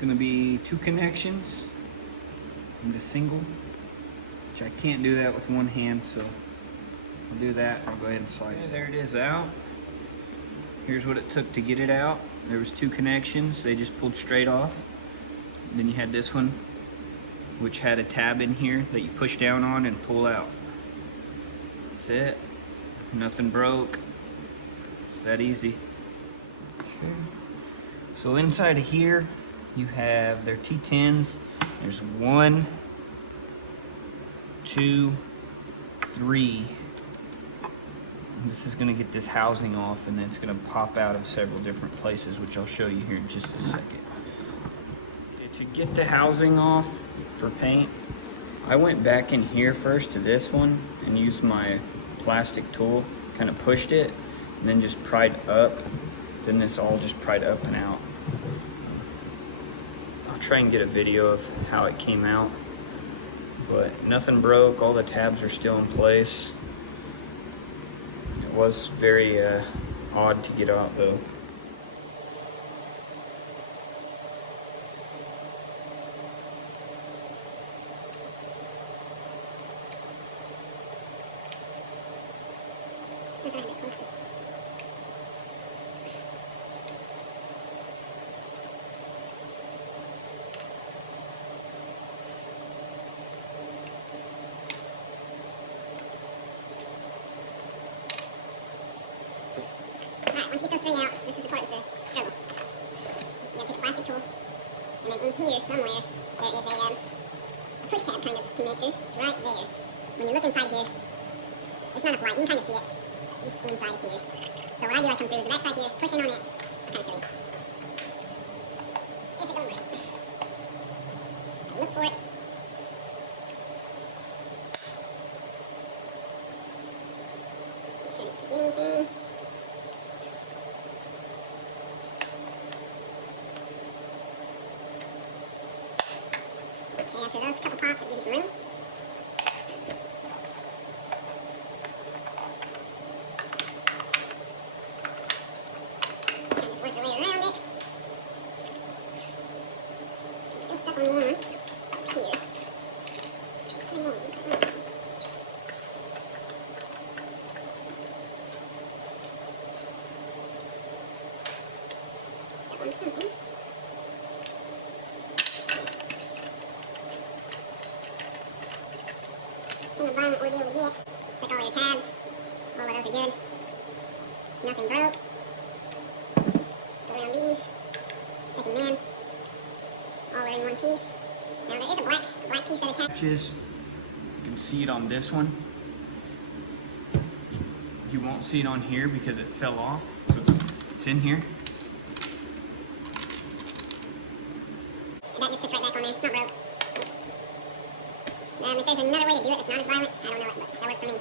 gonna be 2 connections into single, which I can't do that with one hand, so I'll do that. I'll go ahead and slide it. There it is out. Here's what it took to get it out. There was 2 connections. They just pulled straight off. And then you had this one, which had a tab in here that you push down on and pull out. That's it. Nothing broke. It's that easy. Okay. So inside of here, you have their T10s. There's 1, 2, 3. This is gonna get this housing off, and then it's gonna pop out of several different places, which I'll show you here in just a second. To get the housing off for paint, I went back in here first to this one and used my plastic tool, kind of pushed it, and then just pried up. Then this all just pried up and out. I'll try and get a video of how it came out, but nothing broke. All the tabs are still in place. It was very odd to get out though. Once you get those 3 out, this is the part that's a struggle. You gotta take a plastic tool, and then in here somewhere, there is a push tab kind of connector. It's right there. When you look inside here, there's not enough light. You can kind of see it. It's just inside of here. So what I do, I come through the back side here, push in on it. I'll kind of show you. If it don't break. Look for it. Make sure you don't forget anything. Okay, after those couple pops, that gives you some room. And just work your way around it. I'm still stuck on one up here. How long is this? Stuck on something. From the bottom, what we're able to get, check all your tabs. All of those are good. Nothing broke. Go around these. Checking them. All are in one piece. Now there is a black piece that attaches. You can see it on this one. You won't see it on here because it fell off. So it's in here. And that just sits right back on there. It's not broke. If there's another way to do it that's not as violent, I don't know it, but that worked for me.